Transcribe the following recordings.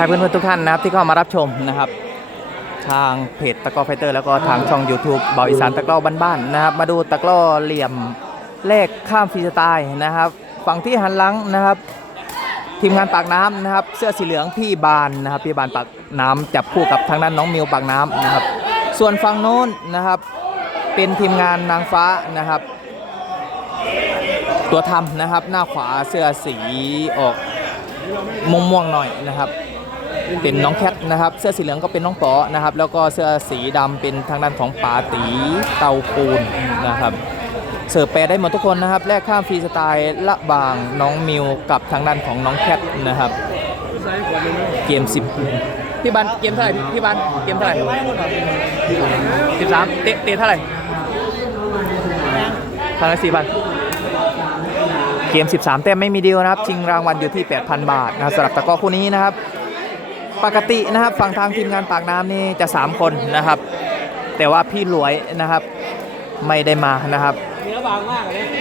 ทักทายเพื่อนๆทุกท่านนะครับที่เข้ามารับชมนะครับ ทางเพจตะกร้อไฟเตอร์ แล้วก็ทางช่อง YouTube เบาอีสานตะกร้อบ้านๆนะครับ มาดูตะกร้อเหลี่ยมเลขข้ามฟรีสไตล์นะครับ ฝั่งที่หันหลังนะครับ ทีมงานปากน้ำนะครับ เสื้อสีเหลืองพี่บานนะครับพี่บานปากน้ำจับคู่กับทางด้านน้องมิวปากน้ำนะครับ ส่วนฝั่งโน้นนะครับ เป็นทีมงานนางฟ้านะครับ ตัวทำนะครับหน้าขวาเสื้อสีออกม่วงๆหน่อยนะครับ เป็นน้องแคทนะครับเสื้อสีเหลืองก็เป็นน้องปอนะครับ แล้วก็เสื้อสีดำเป็นทางด้านของปาตีเตาปูนนะครับเสิร์ฟแปรได้หมดทุกคนนะครับแลกข้ามฟรีสไตล์ละบางน้องมิวกับทางด้านของน้องแคทนะครับเกม10พี่บันเกมเท่าไหร่พี่บันเกมเท่าไหร่สิบสามเตะเตะเท่าไหร่พันละสี่พันเกม 13 แต้มไม่มีเดีลนะครับ ชิงรางวัลอยู่ที่ 8,000 บาทนะสำหรับตะก้อคู่นี้นะครับ ปกตินะครับฝั่งทางทีมงานปากน้ำนี่จะ 3 คนนะครับ แต่ว่าพี่หลวยนะครับไม่ได้มานะครับ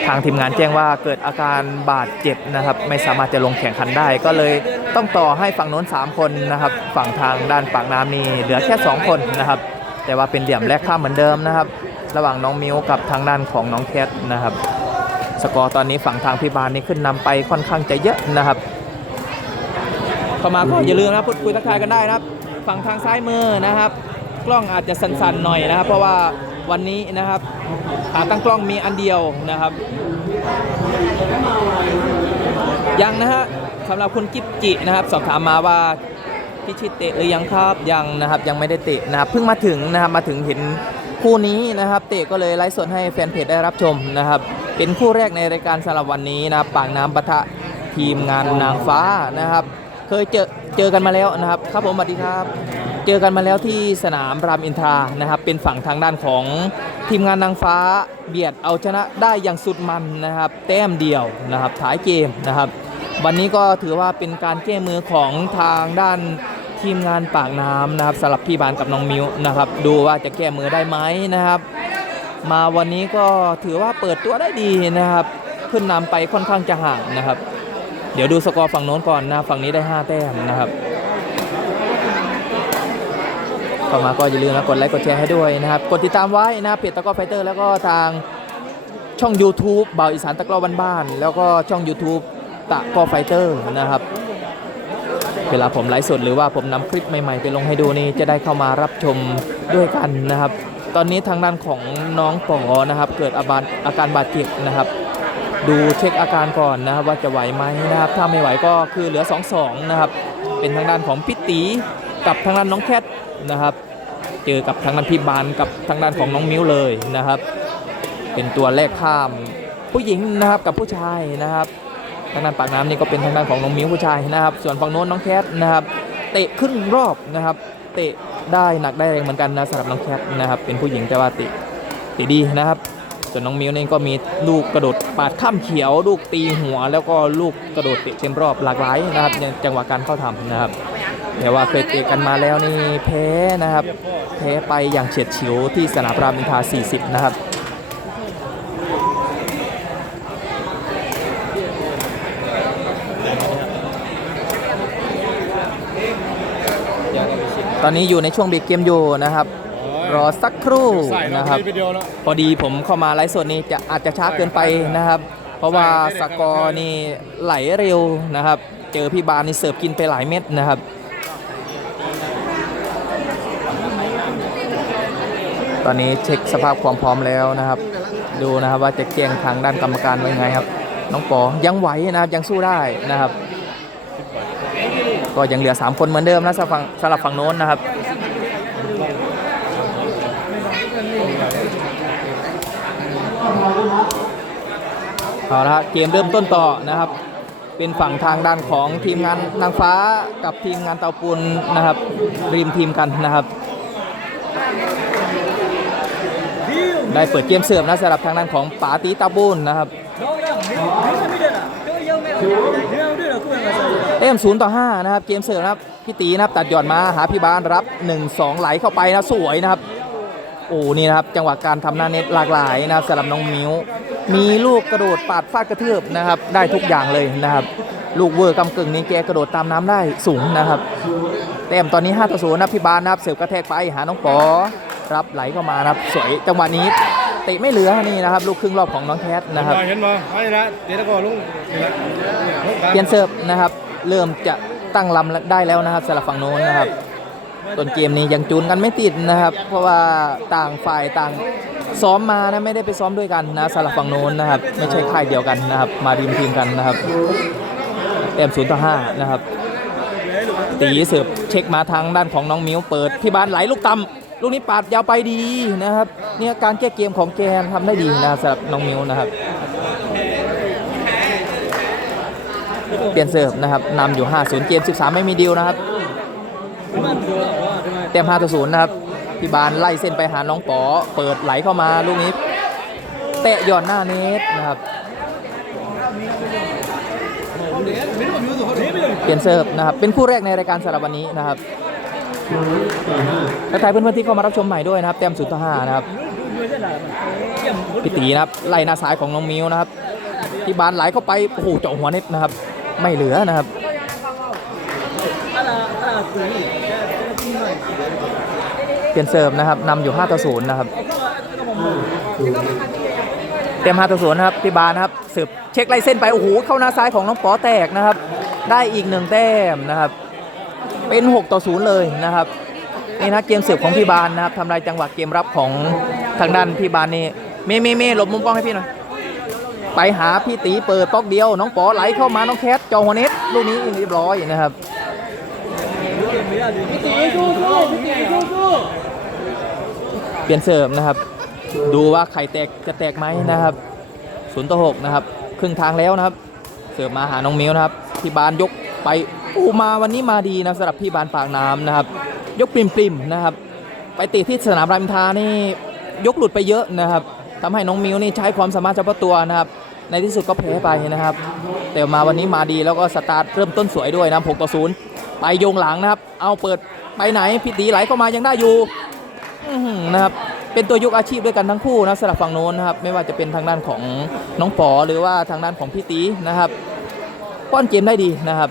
ทางทีมงานแจ้งว่าเกิดอาการบาดเจ็บนะครับ ไม่สามารถจะลงแข่งขันได้ ก็เลยต้องต่อให้ฝั่งโน้น 3 คนนะครับ ฝั่งทางด้านปากน้ำนี่เหลือแค่ 2 คนนะครับ แต่ว่าเป็นเหลี่ยมแลกข้ามเหมือนเดิมนะครับ ระหว่างน้องมิวกับทางด้านของน้องแคทนะครับ สกอร์ตอนนี้ฝั่งทางพี่บานนี่ขึ้นนำไปค่อนข้างจะเยอะนะครับ เข้ามาก็อย่าลืมนะพูดคุยทักทายกันได้นะครับ ฝั่งทางซ้ายมือนะครับ กล้องอาจจะสั่นๆหน่อยนะครับ เพราะว่าวันนี้นะครับขาตั้งกล้องมีอันเดียวนะครับ ยังนะฮะสำหรับคุณกิบจินะครับ สอบถามมาว่าพิชิตเตะหรือยังครับยังนะครับยังไม่ได้เตะนะครับเพิ่งมาถึงนะครับมาถึงเห็นคู่นี้นะครับ เตะก็เลยไลฟ์สดให้แฟนเพจได้รับชมนะครับ เป็นคู่แรกในรายการสำหรับวันนี้นะครับปากน้ำปะทะทีมงานนางฟ้านะครับ เคยเจอเจอกันมาแล้วนะครับครับผมสวัสดีครับ เจอกันมาแล้วที่สนามรามอินทรานะครับ เป็นฝั่งทางด้านของทีมงานนางฟ้าเบียดเอาชนะได้อย่างสุดมันนะครับ แต้มเดียวนะครับท้ายเกมนะครับ วันนี้ก็ถือว่าเป็นการแก้มือของทางด้านทีมงานปากน้ำนะครับสำหรับพี่บานกับน้องมิวนะครับ ดูว่าจะแก้มือได้ไหมนะครับ มาวันนี้ก็ถือว่าเปิดตัวได้ดีนะครับ ขึ้นนำไปค่อนข้างจะห่างนะครับ เดี๋ยวดูสกอร์ฝั่งโน้นก่อนนะฝั่งนี้ได้ 5 แต้มนะครับเข้ามาก็อย่าลืมนะกดไลค์กดแชร์ให้ด้วยนะครับ กดติดตามไว้นะเพจตะกร้อไฟเตอร์ แล้วก็ทางช่อง YouTube เบาอีสานตะกร้อบ้านๆแล้วก็ช่อง YouTube ตะกร้อไฟเตอร์นะครับ เวลาผมไลฟ์สดหรือว่าผมนำคลิปใหม่ๆ ไปลงให้ดูนี่จะได้เข้ามารับชมด้วยกันนะครับ ตอนนี้ทางด้านของน้องปอนะครับ เกิดอาการบาดเจ็บนะครับ ดูเช็คอาการก่อนนะครับว่าจะไหวไหมนะครับถ้าไม่ไหวก็คือเหลือ2-2นะครับเป็นทางด้านของพิตีกับทางด้านน้องแคทนะครับ เจอกับทางด้านพี่บานกับทางด้านของน้องมิ้วเลยนะครับ เป็นตัวแรกข้ามผู้หญิงนะครับกับผู้ชายนะครับ ทางด้านปากน้ำนี่ก็เป็นทางด้านของน้องมิ้วผู้ชายนะครับ ส่วนฝั่งโน้นน้องแคทนะครับเตะขึ้นรอบนะครับ เตะได้หนักได้แรงเหมือนกันนะสำหรับน้องแคทนะครับ เป็นผู้หญิงแต่ว่าเตะเตะดีนะครับ ส่วนน้องมิวนี่ก็มีลูกกระโดดปาดข้ามเขียว ลูกตีหัว แล้วก็ลูกกระโดดเตะเต็มรอบหลากหลายนะครับในจังหวะการเข้าทำนะครับแต่ว่าเคยเตะกันมาแล้วนี่แพ้นะครับแพ้ไปอย่างเฉียดฉิวที่สนามรามอินทรา40 นะครับตอนนี้อยู่ในช่วงเบรกเกมอยู่นะครับ รอสักครู่ใส่นะครับไปเดียวแล้วพอดีผมเข้ามาไลฟ์สดนี่จะอาจจะช้าเกินไปนะครับ เพราะว่าสกอร์นี่ไหลเร็วนะครับ เจอพี่บานนี่เสิร์ฟกินไปหลายเม็ดนะครับตอนนี้เช็คสภาพความพร้อมแล้วนะครับ ดูนะครับว่าจะแจ้งทางด้านกรรมการว่ายังไงครับ น้องปอยังไหวนะครับยังสู้ได้นะครับ ก็ยังเหลือ 3 คนเหมือนเดิมนะสำหรับฝั่งสำหรับฝั่งโน้นนะครับ เอาละฮะเกมเริ่มต้นต่อนะครับ เป็นฝั่งทางด้านของทีมงานนางฟ้ากับทีมงานเตาปูนนะครับรีมทีมกันนะครับ ได้เปิดเกมเสิร์ฟนะสำหรับทางด้านของปาตีตาบูนนะครับเอ็มศูนย์ต่อห้านะครับเกมเสิร์ฟนะครับพี่ตีนะครับตัดหย่อนมาหาพี่บานรับ 1-2 ไหลเข้าไปนะสวยนะครับ โอ้นี่นะครับจังหวะการทำหน้าเน็ตหลากหลายนะครับสำหรับน้องมิวมีลูกกระโดดปาดฟาดกระเทือบนะครับ ได้ทุกอย่างเลยนะครับ ลูกเวอร์กำกึ่งนี่แกกระโดดตามน้ำได้สูงนะครับแต้มตอนนี้5ต่อ0นะพี่บานนะครับเสิร์ฟกระแทกไปหาน้องปอรับไหลเข้ามานะครับสวยจังหวะนี้เตะไม่เหลือนี่นะครับ ลูกครึ่งรอบของน้องแคทนะครับเห็นบ่ไอ้ละเดี๋ยวตะกอลุงนี่ละลุงตาเปลี่ยนเสิร์ฟนะครับ เริ่มจะตั้งลำได้แล้วนะครับสลับฝั่งโน้นนะครับ ต้นเกมนี้ยังจูนกันไม่ติดนะครับ เพราะว่าต่างฝ่ายต่างซ้อมมานะไม่ได้ไปซ้อมด้วยกันนะสลับฝั่งโน้นนะครับ ไม่ใช่ค่ายเดียวกันนะครับ มาทีมทีมกันนะครับแต้มศูนย์ต่อห้านะครับตีเสิร์ฟเช็คมาทางด้านของน้องมิ้วเปิดพี่บานไหลลูกต่ำลูกนี้ปาดยาวไปดีนะครับ เนี่ยการแก้เกมของแกนทำได้ดีนะสำหรับน้องมิ้วนะครับ เปลี่ยนเสิร์ฟนะครับนำอยู่ 5-0 เกม 13 ไม่มีดีลนะครับ เต็ม5ต่อ0นะครับพี่บานไล่เส้นไปหาน้องป๋อเปิดไหลเข้ามาลูกนี้เตะหย่อนหน้าเนตนะครับเปลี่ยนเสิร์ฟนะครับเป็นคู่แรกในรายการสำหรับวันนี้นะครับและถ่ายเพื่อนๆที่เข้ามารับชมใหม่ด้วยนะครับเต็ม0ต่อ5นะครับพี่ตีนะครับไล่หน้าซ้ายของน้องมิวนะครับที่บานไหลเข้าไปโอ้โหเจาะหัวเน็ตนะครับ ไม่เหลือนะครับ เปลี่ยนเสิร์ฟนะครับนำอยู่5ต่อ0นะครับเต็ม5ต่อ0นะครับที่บานนะครับเสิร์ฟเช็คไล่เส้นไปโอ้โหเข้าหน้าซ้ายของน้องป๋อแตกนะครับ ได้อีกหนึ่งแต้มนะครับเป็น 6 ต่อ 0 เลยนะครับนี่นะเกมเสิร์ฟของพี่บานนะครับทำลายจังหวะเกมรับของทางด้านพี่บานนี่เมย์เมย์เมย์หลบมุมกล้องให้พี่หน่อยไปหาพี่ตีเปิดต๊อกเดียว น้องป๋อไหลเข้ามาน้องแคทจอหัวเน็ตลูกนี้เรียบร้อยนะครับเปลี่ยนเสิร์ฟนะครับ ดูว่าไข่แตกจะแตกไหมนะครับศูนย์ต่อหกนะครับ ครึ่งทางแล้วนะครับ เสิร์ฟมาหาน้องมิวนะครับ พี่บานยกไปอูมาวันนี้มาดีนะสำหรับพี่บานปากน้ำนะครับ ยกปริมปริมๆนะครับ ไปติที่สนามรามอินทานี่ยกหลุดไปเยอะนะครับทำให้น้องมิวนี่ใช้ความสามารถเฉพาะตัวนะครับ ในที่สุดก็แพ้ไปนะครับ แต่มาวันนี้มาดีแล้วก็สตาร์ทเริ่มต้นสวยด้วยนะ6ต่อ0ไปโยงหลังนะครับ เอาเปิดไปไหนพี่ตีไหลเข้ามายังได้อยู่ นะครับเป็นตัวยกอาชีพด้วยกันทั้งคู่นะสำหรับฝั่งโน้นนะครับ ไม่ว่าจะเป็นทางด้านของน้องปอหรือว่าทางด้านของพี่ตีนะครับป้อนเกมได้ดีนะครับ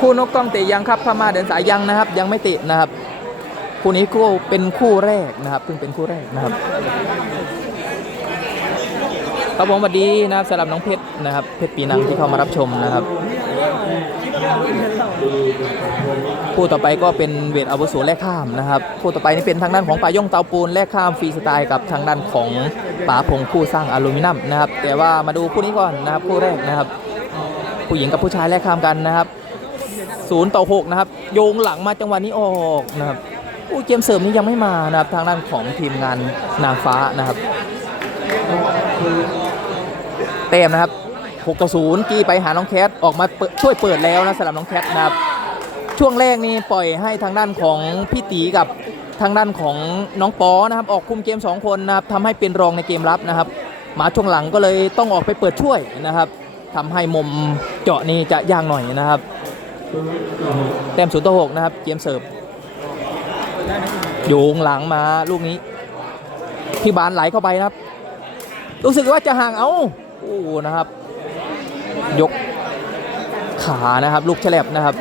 คู่นกกล้องเตะยังครับพม่าเดินสายยังนะครับ ยังไม่เตะนะครับคู่นี้คู่เป็นคู่แรกนะครับเพิ่งเป็นคู่แรกนะครับครับผมสวัสดีนะครับสำหรับน้องเพชรนะครับ เพชรปีนังที่เข้ามารับชมนะครับ คู่ต่อไปก็เป็นเวทอาวุโสแลกข้ามนะครับคู่ต่อไปนี่เป็นทางด้านของป่าย่องเตาปูนแลกข้ามฟรีสไตล์กับทางด้านของป๋าพงคู่สร้างอลูมิเนียมนะครับแต่ว่ามาดูคู่นี้ก่อนนะครับคู่แรกนะครับ ผู้หญิงกับผู้ชายแลกข้ามกันนะครับศูนย์ต่อหกนะครับโยงหลังมาจังหวะนี้ออกนะครับอู้เกมเสริมนี้ยังไม่มานะครับทางด้านของทีมงานนางฟ้านะครับเต็มนะครับ 6ต่อ0กี้ไปหาน้องแคทออกมาช่วยเปิดแล้วนะสำหรับน้องแคทนะครับ ช่วงแรกนี่ปล่อยให้ทางด้านของพี่ตีกับทางด้านของน้องปอนะครับ ออกคุมเกม 2 คนนะครับทำให้เป็นรองในเกมรับนะครับ มาช่วงหลังก็เลยต้องออกไปเปิดช่วยนะครับทำให้มุมเจาะนี่จะยากหน่อยนะครับแต้มศูนย์ต่อหกนะครับเกมเสิร์ฟโยงหลังมาลูกนี้พี่บานไหลเข้าไปนะครับ รู้สึกว่าจะห่างเอาโอ้นะครับ ยกขานะครับ ลูกแฉลบนะครับ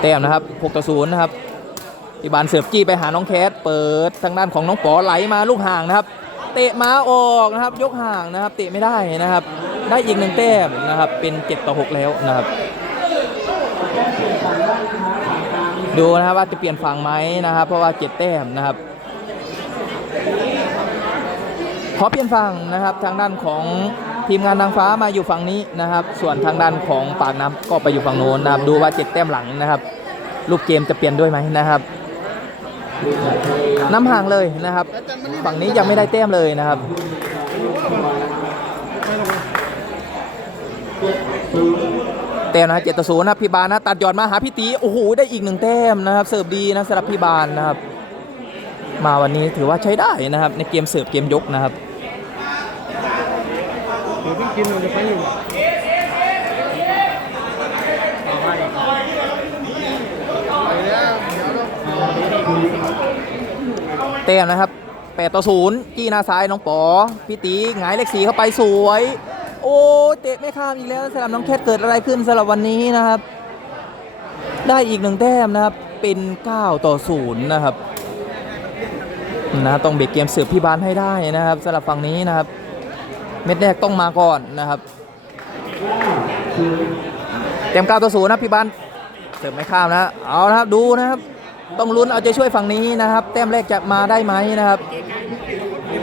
แต้มนะครับ6ต่อ0นะครับอีบานเสิร์ฟจี้ไปหาน้องแคทเปิดทางด้านของน้องป๋อไหลมาลูกห่างนะครับ เตะมาออกนะครับ ยกห่างนะครับ เตะไม่ได้นะครับ ได้อีกหนึ่งแต้มนะครับ เป็น 7 ต่อ 6 แล้วนะครับ ดูนะครับว่าจะเปลี่ยนฝั่งไหมนะครับ เพราะว่าเจ็ดแต้มนะครับ ขอเปลี่ยนฝั่งนะครับทางด้านของทีมงานนางฟ้ามาอยู่ฝั่งนี้นะครับ ส่วนทางด้านของปากน้ำก็ไปอยู่ฝั่งโน้นนะครับดูว่าเจ็ดแต้มหลังนะครับรูปเกมจะเปลี่ยนด้วยไหมนะครับน้ำห่างเลยนะครับ ฝั่งนี้ยังไม่ได้แต้มเลยนะครับแต้มนะเจ็ดต่อศูนย์นะพี่บานนะตัดหยอดมาหาพี่ตีโอ้โหได้อีกหนึ่งแต้มนะครับ เสิร์ฟดีนะสำหรับพี่บานนะครับ มาวันนี้ถือว่าใช้ได้นะครับ ในเกมเสิร์ฟเกมยกนะครับ เดี๋ยวพี่กินมันจะไปอยู่แต้มนะครับ8ต่อ0จี้หน้าซ้ายน้องป๋อพี่ตีหงายเลขสีเข้าไปสวย โอ้เตะไม่ข้ามอีกแล้วสำหรับน้องแคทเกิดอะไรขึ้นสำหรับวันนี้นะครับ ได้อีกหนึ่งแต้มนะครับเป็น9ต่อ0นะครับนะต้องเบรกเกมเสิร์ฟพี่บานให้ได้นะครับสำหรับฝั่งนี้นะครับ เม็ดแรกต้องมาก่อนนะครับเต็ม9ต่อ0นย์นะพี่บ้านเสร์ฟไม่ข้ามนะ เอานะครับดูนะครับ ต้องลุ้นเอาใจช่วยฝั่งนี้นะครับ แต้มแรกจะมาได้ไหมนะครับ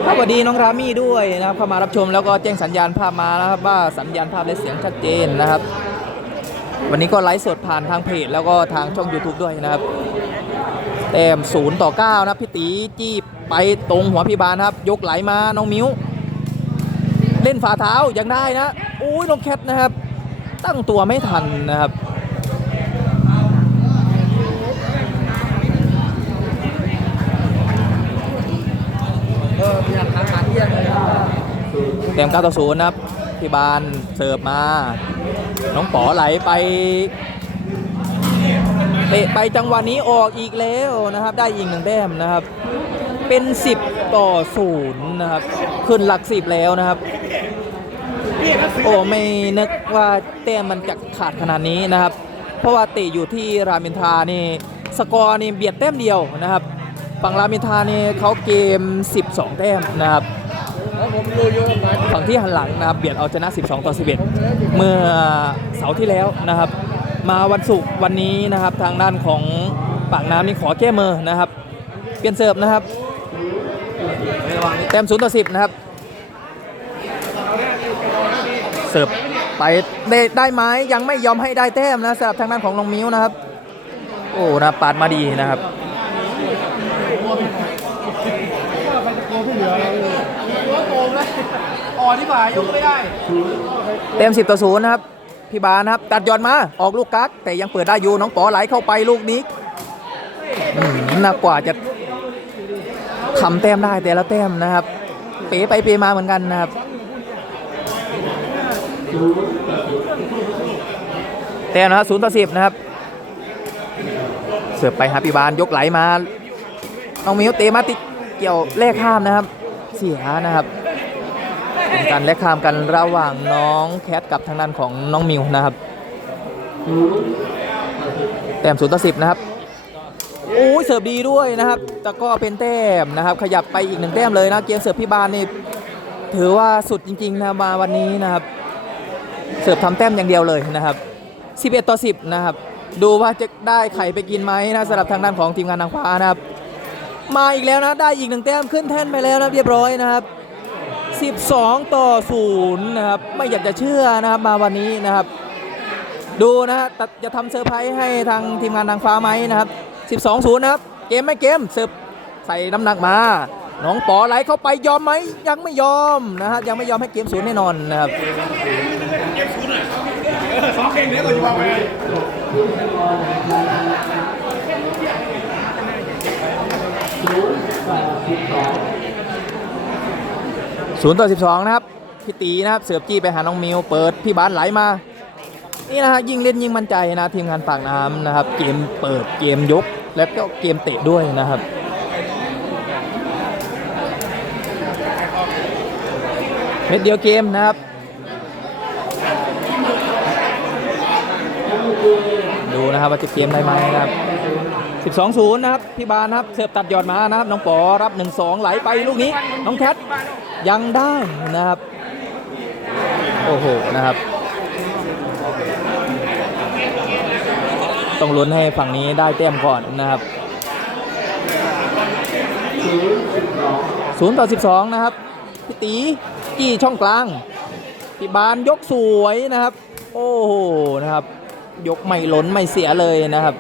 สวัสดีน้องรามี่ด้วยนะครับเข้ามารับชมแล้วก็แจ้งสัญญาณภาพมานะครับ ว่าสัญญาณภาพและเสียงชัดเจนนะครับ วันนี้ก็ไลฟ์สดผ่านทางเพจแล้วก็ทางช่อง YouTube ด้วยนะครับแต้ม0ต่อ9นะพี่ตีจี้ไปตรงหัวพี่บานครับ ยกไหลมาน้องมิ้ว เล่นฝ่าเท้ายังได้นะอุ้ยน้องแคทนะครับ ตั้งตัวไม่ทันนะครับก็มหาขาเที่ยงเลยครับเต็ม9ต่อ0นะครับพี่บานเสิร์ฟมา น้องป๋อไหลไปเตะไปจังหวะนี้ออกอีกแล้วนะครับ ได้อีกหนึ่งแต้มนะครับ เป็น 10 ต่อ0นะครับ ขึ้นหลัก10แล้วนะครับ โอ้ไม่นึกว่าแต้มมันจะขาดขนาดนี้นะครับ เพราะว่าเตะอยู่ที่รามินทานี่สกอร์นี่เบียดแต้มเดียวนะครับฝั่งรามินทานี่เขาเกม 12 แต้มนะครับฝั่งที่หันหลังนะครับเบียดเอาชนะ 12 ต่อ 11 เมื่อเสาร์ที่แล้วนะครับ มาวันศุกร์วันนี้นะครับทางด้านของปากน้ำนี่ขอแก้มือนะครับ เปลี่ยนเสิร์ฟนะครับแต้ม0ต่อ 10 นะครับ เสิร์ฟไปได้ได้ไหมยังไม่ยอมให้ได้แต้มนะสำหรับทางด้านของน้องมิ้วนะครับ โอ้นะปาดมาดีนะครับอ่อนที่บ่ายยกไม่ได้เต็ม10ต่อ0นะครับพี่บานะครับตัดยอดมาออกลูกกักแต่ยังเปิดได้อยู่น้องป๋อไหลเข้าไปลูกนี้น่ากว่าจะทำแต้มได้แต่ละแต้มนะครับ เป๋ไปเป๋มาเหมือนกันนะครับ แต้มนะครับ0ต่อ10นะครับ เสิร์ฟไปหาพี่บานยกไหลมา น้องมิวเตะมาติดเกี่ยวแลกข้ามนะครับเสียนะครับการแลกข้ามกันระหว่างน้องแคทกับทางด้านของน้องมิวนะครับ แต้มศูนย์ต่อสิบนะครับโอ้ยเสิร์ฟดีด้วยนะครับแต่ก็เป็นแต้มนะครับ ขยับไปอีกหนึ่งแต้มเลยนะเกมเสิร์ฟพี่บานนี่ถือว่าสุดจริงๆนะมาวันนี้นะครับ เสิร์ฟทำแต้มอย่างเดียวเลยนะครับ 11 ต่อ 10 นะครับ ดูว่าจะได้ไข่ไปกินไหมนะสำหรับทางด้านของทีมงานนางฟ้านะครับ มาอีกแล้วนะ ได้อีกหนึ่งแต้มขึ้นแท่นไปแล้วนะเรียบร้อยนะครับ 12 ต่อ 0 นะครับ ไม่อยากจะเชื่อนะครับมาวันนี้นะครับ ดูนะฮะจะทำเซอร์ไพรส์ให้ทางทีมงานนางฟ้าไหมนะครับ 12 0 นะครับ เกมไม่เกมเสิร์ฟใส่น้ำหนักมาน้องปอไหลเข้าไปยอมไหมยังไม่ยอมนะฮะยังไม่ยอมให้เกมศูนย์แน่นอนนะครับ สองเข่งเนี้ยก่อนจะวางไปศูนย์ต่อสิบสองนะครับ พี่ตีนะครับ เสือบจี้ไปหาน้องมิว เปิดพี่บาสไหลมา นี่นะฮะยิ่งเล่นยิ่งมั่นใจนะทีมงานปากน้ำนะครับ เกมเปิดเกมยก แล้วก็เกมเตะด้วยนะครับเม็ดเดียวเกมนะครับ นะครับว่าจะเกมได้ไหมนะครับ12-0นะครับพี่บานนะครับเสิร์ฟตัดยอดมานะครับน้องปอรับ 1-2 ไหลไปลูกนี้ น้องแคทยังได้นะครับ โอ้โหนะครับ ต้องลุ้นให้ฝั่งนี้ได้แต้มก่อนนะครับ0ต่อ 12 นะครับพี่ตีจี้ช่องกลางพี่บานยกสวยนะครับ โอ้โหนะครับ ยกไม่ล้นไม่เสียเลยนะครับ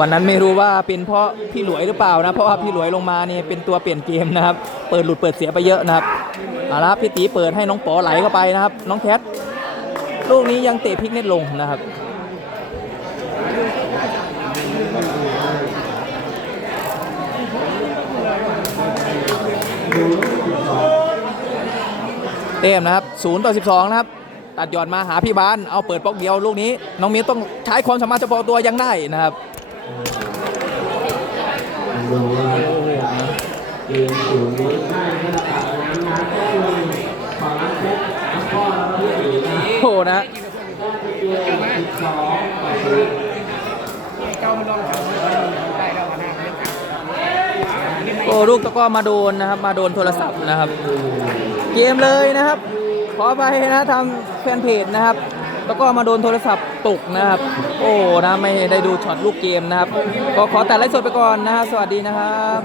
วันนั้นไม่รู้ว่าเป็นเพราะพี่หลวยหรือเปล่านะ เพราะว่าพี่หลวยลงมาเนี่ยเป็นตัวเปลี่ยนเกมนะครับ เปิดหลุดเปิดเสียไปเยอะนะครับเอาละครับพี่ตีเปิดให้น้องปอไหลเข้าไปนะครับ น้องแคทลูกนี้ยังเตะพลิกเน็ตลงนะครับเต็มนะครับ0ต่อ 12 นะครับ ตัดหยอดมาหาพี่บานเอาเปิดปอกเดียวลูกนี้ น้องมิ้วต้องใช้ความสามารถเฉพาะตัวยังได้นะครับโอ้โหนะโอ้ลูกตะก้อมาโดนนะครับ มาโดนโทรศัพท์นะครับ เกมเลยนะครับ ขอไปนะทางแฟนเพจนะครับ แล้วก็มาโดนโทรศัพท์ตกนะครับ โอ้นะไม่ได้ดูช็อตลูกเกมนะครับ ก็ขอแต่ไลฟ์สดไปก่อนนะฮะสวัสดีนะครับ